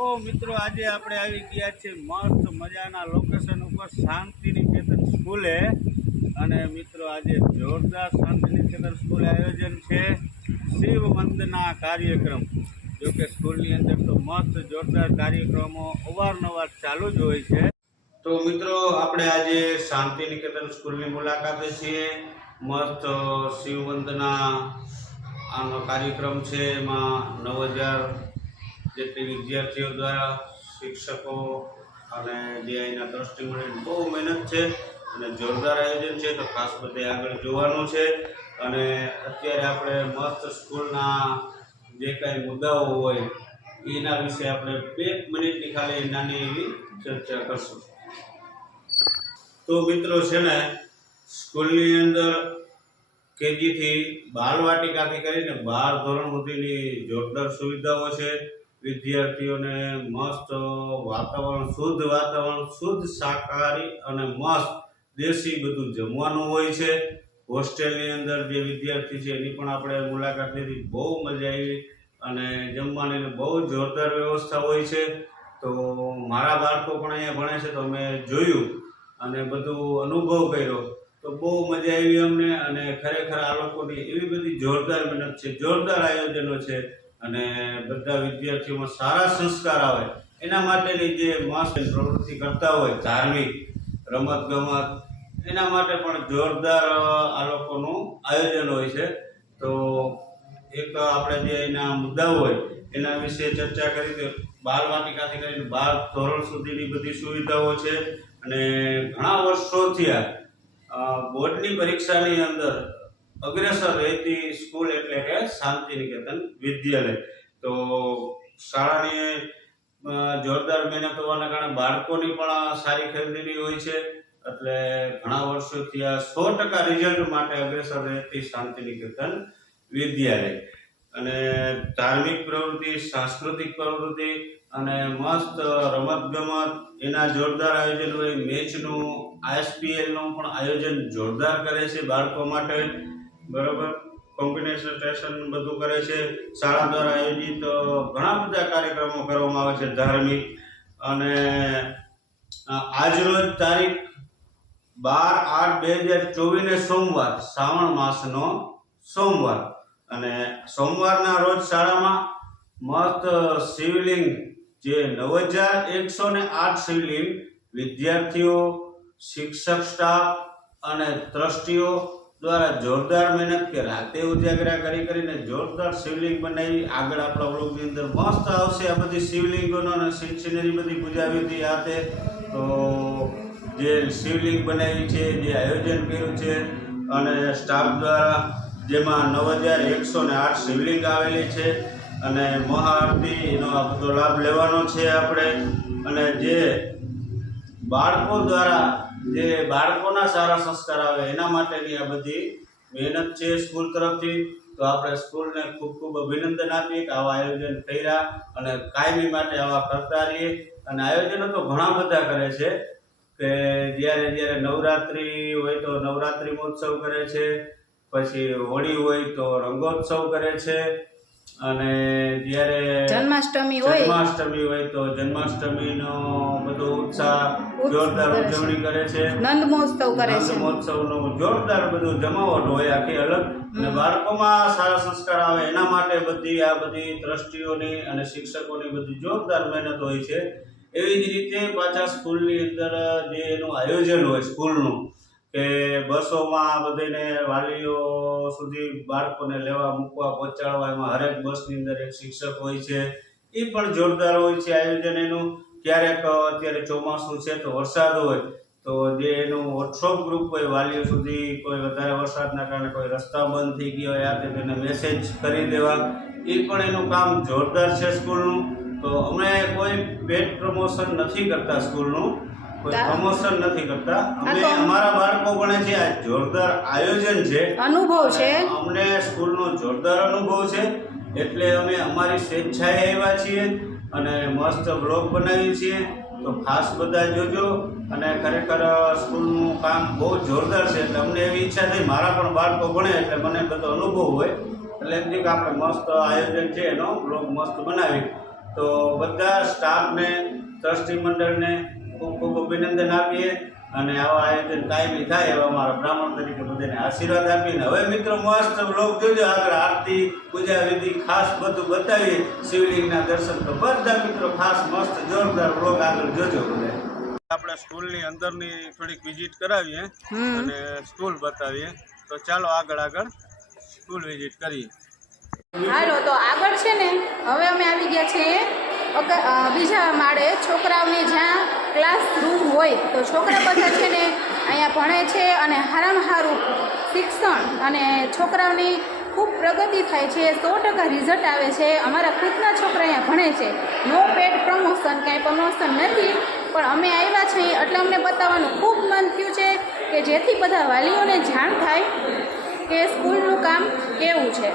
તો મિત્રો, આજે આપણે આવી ગયા છે મસ્ત મજાના લોકેશન ઉપર શાંતિનિકેતન સ્કૂલે. અને મિત્રો, આજે જોરદાર શાંતિનિકેતન સ્કૂલે આયોજન છે. શિવ વંદના કાર્યક્રમ. જો કે સ્કૂલની અંદર તો મસ્ત જોરદાર કાર્યક્રમો અવારનવાર ચાલુ જ હોય છે. તો મિત્રો, આપણે આજે શાંતિનિકેતન સ્કૂલની મુલાકાતે છીએ. મસ્ત શિવ વંદના આનો કાર્યક્રમ છે. એમાં નવ હજાર જેટલી વિદ્યાર્થીઓ દ્વારા શિક્ષકો અને જે અહીંના ટ્રસ્ટી બહુ મહેનત છે અને જોરદાર આયોજન છે તો ખાસ બધે આગળ જોવાનું છે. અને અત્યારે આપણે મસ્ત સ્કૂલના જે કાંઈ મુદ્દાઓ હોય, એના વિશે આપણે બે મિનિટની ખાલી નાની એવી ચર્ચા કરશું. તો મિત્રો છે ને, સ્કૂલની અંદર કેજીથી બાળવાટિકાથી કરીને બાર ધોરણ સુધીની જોરદાર સુવિધાઓ છે. વિદ્યાર્થીઓને મસ્ત વાતાવરણ, શુદ્ધ વાતાવરણ, શુદ્ધ શાકાહારી અને મસ્ત દેશી બધું જમવાનું હોય છે. હોસ્ટેલની અંદર જે વિદ્યાર્થી છે, એની પણ આપણે મુલાકાત લીધી. બહુ મજા આવી અને જમવાની બહુ જોરદાર વ્યવસ્થા હોય છે. તો મારા બાળકો પણ અહીંયા ભણે છે, તો મેં જોયું અને બધું અનુભવ કર્યો. તો બહુ મજા આવી અમને અને ખરેખર આ લોકોની એવી બધી જોરદાર મહેનત છે. જોરદાર આયોજનો છે. અને બધા વિદ્યાર્થીઓમાં સારા સંસ્કાર આવે, એના માટેની જે મસ્ત પ્રવૃત્તિ કરતા હોય, ધાર્મિક રમત ગમત એના માટે પણ જોરદાર આ લોકોનું આયોજન હોય છે. તો એક આપણે જે એના મુદ્દાઓ હોય, એના વિશે ચર્ચા કરી કે બાર વાટિકાથી કરીને બાર ધોરણ સુધીની બધી સુવિધાઓ છે. અને ઘણા વર્ષોથી આ બોર્ડની પરીક્ષાની અંદર અગ્રેસર રહેતી સ્કૂલ એટલે કે શાંતિ નિકેતન વિદ્યાલય. તો શાળાની જોરદાર મહેનત હોવાના કારણે બાળકોની પણ સારી ખરીદીની હોય છે. એટલે ઘણા વર્ષોથી આ સો ટકા રિઝલ્ટ માટે અગ્રેસર રહેતી શાંતિ નિકેતન વિદ્યાલય. અને ધાર્મિક પ્રવૃત્તિ, સાંસ્કૃતિક પ્રવૃત્તિ અને મસ્ત રમત ગમત એના જોરદાર આયોજન હોય. મેચનું આઈએસપીએલનું પણ આયોજન જોરદાર કરે છે બાળકો માટે. બરોબર? કોમ્બિનેશન સ્ટેશન બધું કરે છે. શાળા દ્વારા આયોજિત ઘણા બધા કાર્યક્રમો કરવામાં આવે છે ધાર્મિક. અને આજરોજ તારીખ બાર આઠ બે હજાર ચોવીસને સોમવાર, શ્રાવણ માસનો સોમવાર. અને સોમવારના રોજ શાળામાં મસ્ત શિવલિંગ, જે નવ હજાર એકસો ને આઠ શિવલિંગ, વિદ્યાર્થીઓ, શિક્ષક સ્ટાફ અને ટ્રસ્ટીઓ દ્વારા જોરદાર મહેનત કે રાતે ઉજાગરા કરી કરીને જોરદાર શિવલિંગ બનાવી આગળ આપણા વૃક્ષની અંદર મસ્ત આવશે આ બધી શિવલિંગોનો અને સિનરી બધી પૂજાવી હતી આ તે. જે શિવલિંગ બનાવી છે, જે આયોજન કર્યું છે અને સ્ટાફ દ્વારા જેમાં નવ હજાર એકસો ને આઠ શિવલિંગ આવેલી છે અને મહાઆરતીનો આ બધો લાભ લેવાનો છે આપણે. અને જે બાળકો દ્વારા જે બાળકોના સારા સંસ્કાર આવે, એના માટેની આ બધી મહેનત છે સ્કૂલ તરફથી. તો આપણે સ્કૂલને ખૂબ ખૂબ અભિનંદન આપીએ કે આવા આયોજન કર્યા અને કાયમી માટે આવા કરતા રહીએ. અને આયોજનો તો ઘણા બધા કરે છે કે જ્યારે જ્યારે નવરાત્રિ હોય તો નવરાત્રિ મહોત્સવ કરે છે, પછી હોળી હોય તો રંગોત્સવ કરે છે. અને જ્યારે જન્માષ્ટમી હોય. જન્માષ્ટમી હોય તો જન્માષ્ટમીનો બધો ઉત્સાહ જોરદાર ઉજવણી કરે છે. નંદ મહોત્સવ કરે છે. મહોત્સવનું જોરદાર બધું જમાવટ હોય આખી અલગ. અને બાળકોમાં સારા સંસ્કાર આવે એના માટે બધી આ બધી દ્રષ્ટિઓની અને શિક્ષકોની બધી જોરદાર મહેનત હોય છે. એવી જ રીતે પાછા સ્કૂલની અંદર જે એનું આયોજન હોય સ્કૂલનું કે બસોમાં બધાને વાલીઓ સુધી બાળકોને લેવા, મૂકવા, પહોંચાડવા, એમાં હરેક બસની અંદર એક શિક્ષક હોય છે. એ પણ જોરદાર હોય છે આયોજન એનું. ક્યારેક અત્યારે ચોમાસું છે તો વરસાદ હોય તો જે એનું વોટ્સઅપ ગ્રુપ હોય, વાલીઓ સુધી કોઈ વધારે વરસાદના કારણે કોઈ રસ્તા બંધ થઈ ગયા હોય આ તેને મેસેજ કરી દેવા. એ પણ એનું કામ જોરદાર છે સ્કૂલનું. તો અમે કોઈ પેટ પ્રમોશન નથી કરતા સ્કૂલનું. કોઈ પ્રમોશન નથી કરતા. અમે અમારા બાળકો ભણે છે આ જોરદાર આયોજન છે. અનુભવ છે. અમને સ્કૂલનો જોરદાર અનુભવ છે. એટલે અમે અમારી સ્વેચ્છાએ આવ્યા છીએ અને મસ્ત બ્લોગ બનાવીએ છીએ. તો ખાસ બધા જોજો. અને ખરેખર સ્કૂલનું કામ બહુ જોરદાર છે. એટલે અમને એવી ઈચ્છા થઈ. મારા પણ બાળકો ભણે એટલે મને બધો અનુભવ હોય. એટલે એમ કે આપણે મસ્ત આયોજન છે એનો બ્લોગ મસ્ત બનાવી તો બધા સ્ટાફને ટ્રસ્ટી મંડળને ખૂબ ખૂબ અભિનંદન આપીએ અને આવા આયોજન કાયમી થાય એવા મારા બ્રાહ્મણ તરીકે બધાને આશીર્વાદ આપીને હવે મિત્રો મસ્ત લોક જોજો આગળ આરતી પૂજા વિધિ ખાસ બધું બતાવીએ. શિવલિંગના દર્શન તો બધા મિત્રો ખાસ મસ્ત જોરદાર લોક આગળ જોજો બધા. આપણે સ્કૂલની અંદરની થોડીક વિઝિટ કરાવીએ અને સ્કૂલ બતાવીએ. તો ચાલો આગળ આગળ સ્કૂલ વિઝિટ કરીએ. હાલો તો આગળ છે ને હવે અમે આવી ગયા છીએ. બીજા માળે છોકરાઓને જ્યાં ક્લાસરૂમ હોય તો છોકરા બધા છે ને અહીંયા ભણે છે અને હારામાં સારું શિક્ષણ અને છોકરાઓની ખૂબ પ્રગતિ થાય છે. સો ટકા રિઝલ્ટ આવે છે. અમારા ખુદના છોકરા અહીંયા ભણે છે. નો પેડ પ્રમોશન કાંઈ પ્રમોશન નથી. પણ અમે આવ્યા છીએ એટલે અમને બતાવવાનું ખૂબ મન થયું છે કે જેથી બધા વાલીઓને જાણ થાય કે સ્કૂલનું કામ કેવું છે.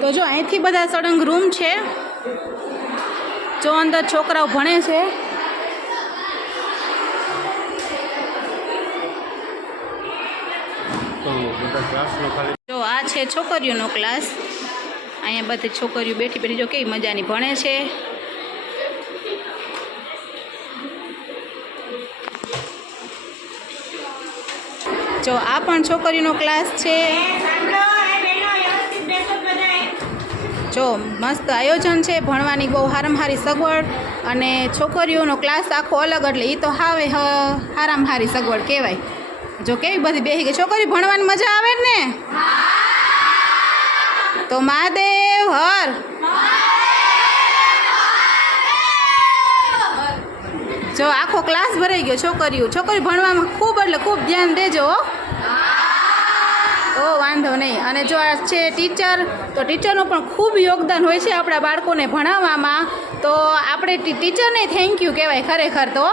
તો જો અહીંથી બધા સળંગ રૂમ છે. જો અંદર છોકરાઓ ભણે છે. તો ક્લાસનો ખાલી જો આ છે છોકરીઓનો ક્લાસ અહીંયા બધી છોકરીઓ બેઠી બેઠી જો કેવી મજાની ભણે છે. જો આ પણ છોકરીનો ક્લાસ છે. જો મસ્ત આયોજન છે, ભણવાની બહુ હારામાં હારી સગવડ અને છોકરીઓનો ક્લાસ આખો અલગ એટલે એ તો હાવે હારામહારી હારી સગવડ કહેવાય. જો કેવી બધી બેસી ગઈ. છોકરી ભણવાની મજા આવે ને? તો મહાદેવ, હર. જો આખો ક્લાસ ભરાઈ ગયો છોકરીઓ. છોકરી ભણવામાં ખૂબ એટલે ખૂબ ધ્યાન દેજો ઓ, વાંધો નહીં. અને જો આ છે ટીચર તો ટીચરનું પણ ખૂબ યોગદાન હોય છે આપણા બાળકોને ભણાવવામાં. તો આપણે ટીચરને થેન્ક યુ કહેવાય ખરેખર તો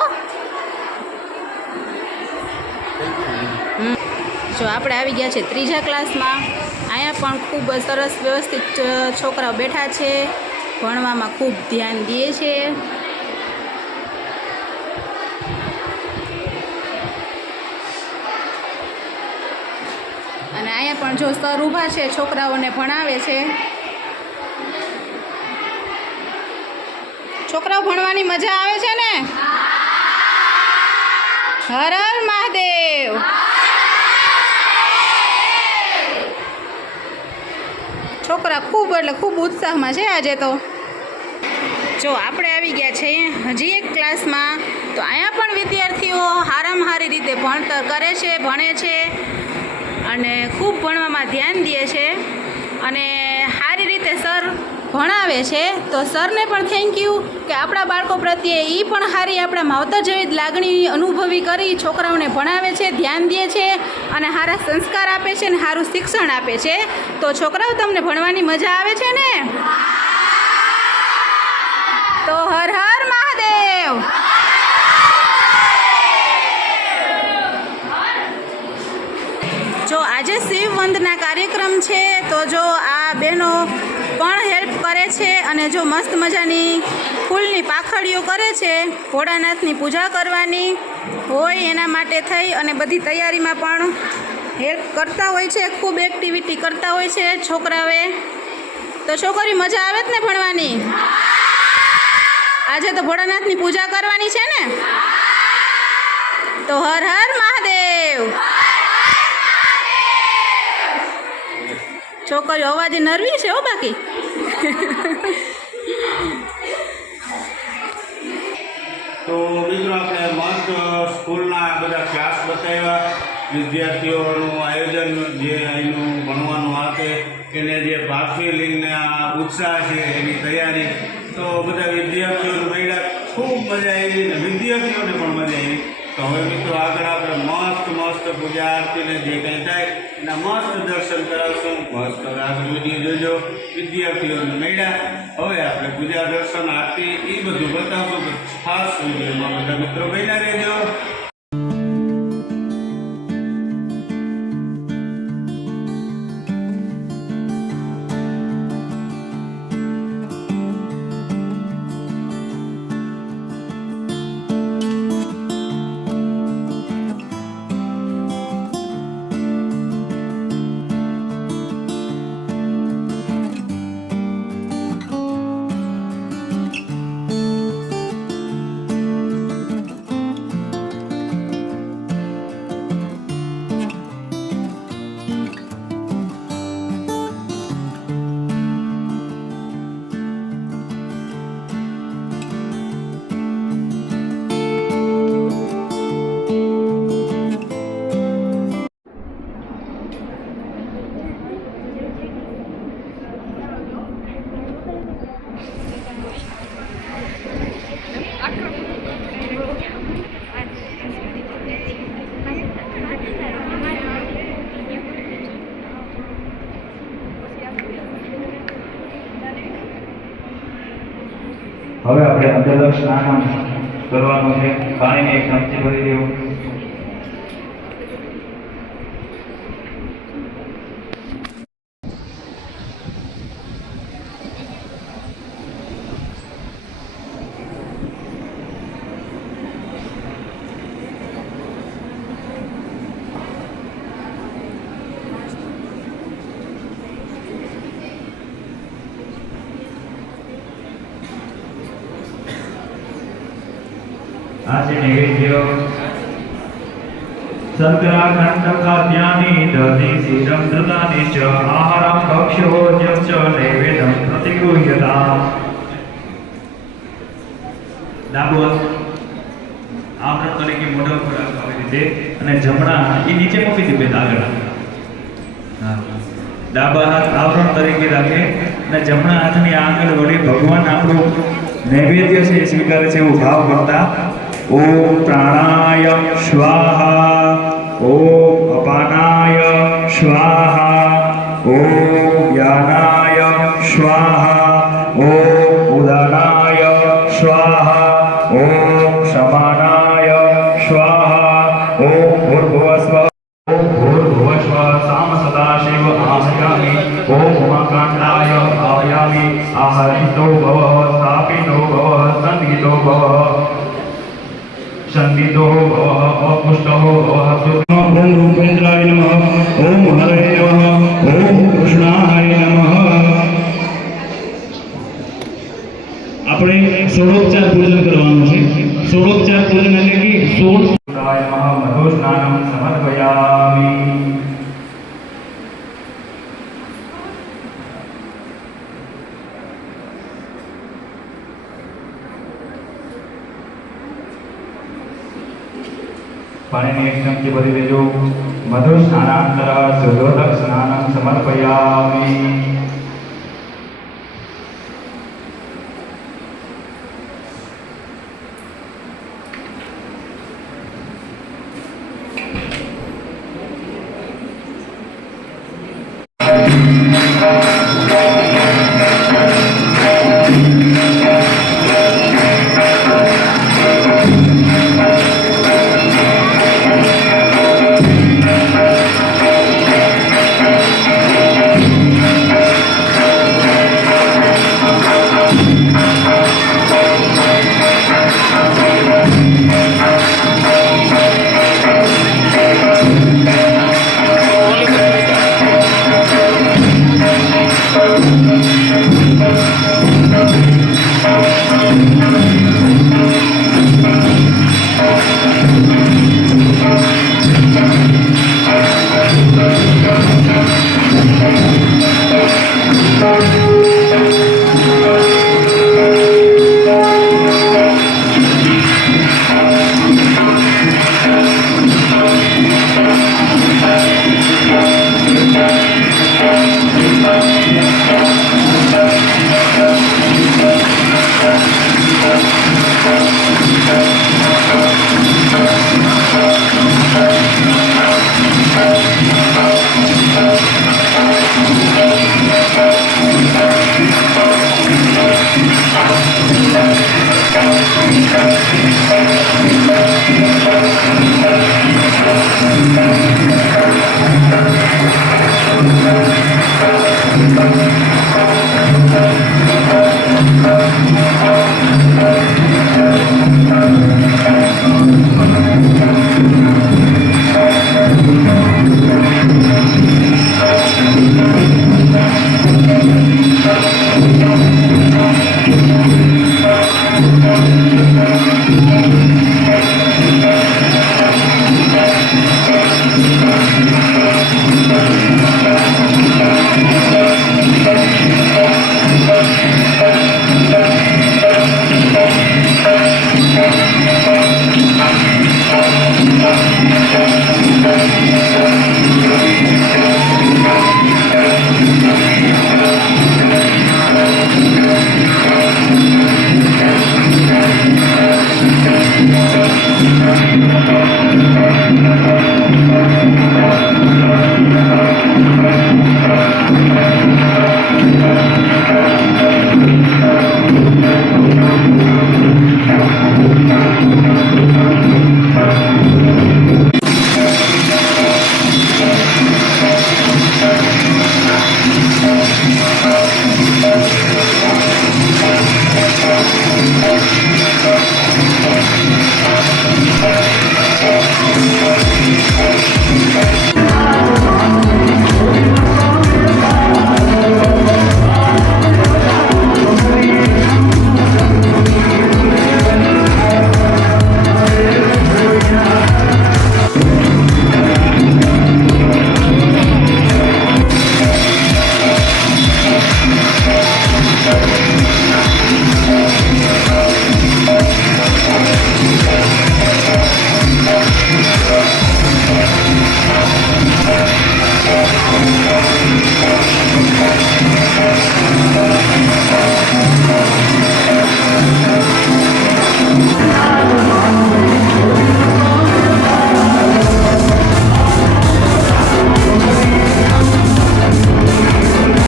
જો આપણે આવી ગયા છે ત્રીજા ક્લાસમાં. અહીંયા પણ ખૂબ સરસ વ્યવસ્થિત છોકરાઓ બેઠા છે. ભણવામાં ખૂબ ધ્યાન દે છે. અને અહીંયા પણ જો સર ઊભા છે, છોકરાઓને ભણાવે છે. છોકરાઓ ભણવાની મજા આવે છે ને? હર હર મહાદેવ! છોકરા ખૂબ એટલે ખૂબ ઉત્સાહમાં છે આજે તો. જો આપણે આવી ગયા છે હજી એક ક્લાસમાં, તો અહીંયા પણ વિદ્યાર્થીઓ હારામ હારી રીતે ભણતર કરે છે, ભણે છે અને ખૂબ ભણવામાં ધ્યાન દે છે. અને ભણાવે છે, તો સરને પણ થેન્ક યુ કે આપણા બાળકો પ્રત્યે એ પણ સારી આપણા માવતર જેવી જ લાગણી અનુભવી કરી છોકરાઓને ભણાવે છે, ધ્યાન દે છે અને સારા સંસ્કાર આપે છે અને સારું શિક્ષણ આપે છે. તો છોકરાઓ, તમને ભણવાની મજા આવે છે ને? તો હર હર મહાદેવ! જો આજે શિવ વંદના કાર્યક્રમ છે, તો જો આ બહેનો પણ હેલ્પ કરે છે અને જો મસ્ત મજાની ફૂલની પાખડીઓ કરે છે, ભોળાનાથની પૂજા કરવાની હોય એના માટે થઈ અને બધી તૈયારીમાં પણ હેલ્પ કરતા હોય છે, ખૂબ એક્ટિવિટી કરતા હોય છે છોકરાઓએ. તો છોકરી મજા આવે જ ને ભણવાની? આજે તો ભોળાનાથની પૂજા કરવાની છે ને? તો હર હર મહાદેવ! છોકરીઓ અવાજે નરવી છે હો બાકી. તો મિત્રો, આપણે મસ્ત સ્કૂલના બધા ક્લાસ બતાવ્યા. વિદ્યાર્થીઓનું આયોજન જે અહીંનું ભણવાનું આપે એને જે ભારતીય લિંગના ઉત્સાહ છે, એની તૈયારી. તો બધા વિદ્યાર્થીઓને મળ્યા ખૂબ મજા આવી. ને વિદ્યાર્થીઓને પણ મજા આવી. તો હવે મિત્રો આગળ પૂજા આરતીને જે કંઈ થાય, એના મસ્ત દર્શન કરાવશું. મસ્ત હવે આગળ જોજો. વિદ્યાર્થીઓને મળ્યા. હવે આપણે પૂજા, દર્શન, આરતી, એ બધું બતાવશું. ખાસ વિડીયોમાં બધા મિત્રો બન્યા રહેજો. હવે આપણે અંતરદક્ષ સ્નાન કરવાનું છે. પાણીને એક ચમચી ભરી દેવું દધિ જમણા એ નીચે મૂકી દે બેન આગળ. ડાબા હાથ આવરણ તરીકે રાખે અને જમણા હાથની આગળ વડે ભગવાન આપણું નૈવેદ્ય છે એ સ્વીકારે છે એવું ભાવ કરતા ઓમ પ્રાણાય સ્વાહા ઓમ અપાનાય સ્વાહા ઓમ યાનાય સ્વાહા ઓમ ઉદાનાય સ્વાહા ઓમ સમાનાય સ્વાહા ઓમ ભૂર્ભુવસ્વ ઓમ ભૂર્ભુવસ્વ સામ સદાશિવ આહયામિ ઓમ ઉમાકાંડાય આહયામિ આહરિતો ભવ સ્થાપિતો ભવ સંહિતો ભવ કૃષ્ણાય નમઃ આપણે સોળોપચાર પૂજન કરવાનું છે. સોળોપચાર પૂજન એટલે કે સોળ મધુ સ્નાનમ સમર્પયામિ પાણીની એક ચમચી ભરી દેજો મધુ સ્નાનાંતર સુધોદક સ્નાનમ સમર્પયામિ.